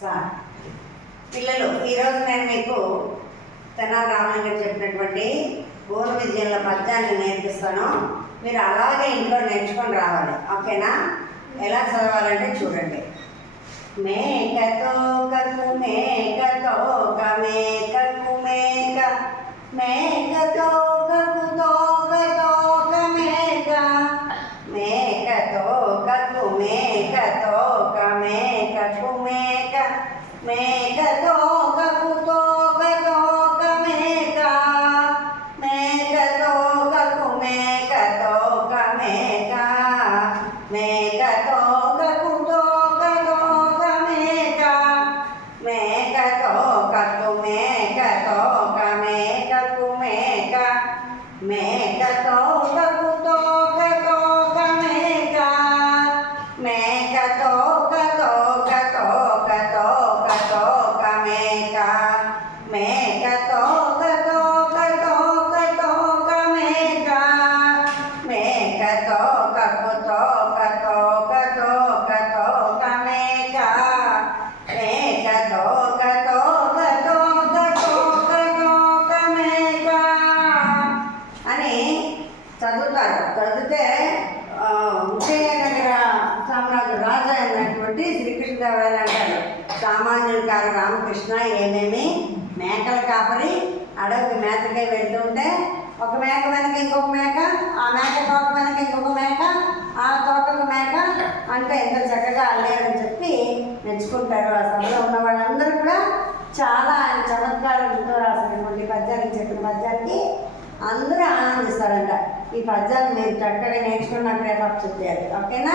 Sir పిల్లలు ఈరోజు నేను మీకు తెనా రామలింగ గారు చెప్పినటువంటి బోర్ విద్యల పద్యాన్ని నేర్పిస్తాను. మీరు అలాగే ఇంట్లో నేర్చుకొని రావాలి ఓకేనా? ఎలా చదవాలంటే చూడండి. మేకతో కకు మేకతో మేకకు మేక మేకతో మేకతో కకు తోక తోక మేక కకు మేకతో మేక మేకతో కకు తోక తోక మేక కకు మేకతో మేకకు మేక మేకతో చదువుతారు. చదివితే ఆ, విజయనగర సామ్రాజ్య రాజా అయినటువంటి శ్రీకృష్ణదేవరాయలు అంటారు. సామాన్యుడు కాదు రామకృష్ణ ఏమేమి? మేకల కాపరి అడవికి మేతకై వెళ్తుంటే ఒక మేక వెనక ఇంకొక మేక ఆ మేక తోక వెనక ఇంకొక మేక ఆ తోకకు మేక అంటే ఎంత చక్కగా అల్లారని చెప్పి మెచ్చుకుంటారు ఆ సభలో ఉన్న వాళ్ళందరూ కూడా. చాలా ఆయన చమత్కారంతో రాసినటువంటి పద్యానికి చెప్పిన పద్యానికి అందరూ ఆనందిస్తారంట. ఈ పద్యాలు మీరు చక్కగా నేర్చుకున్నాక రేపు అప్ ఓకేనా?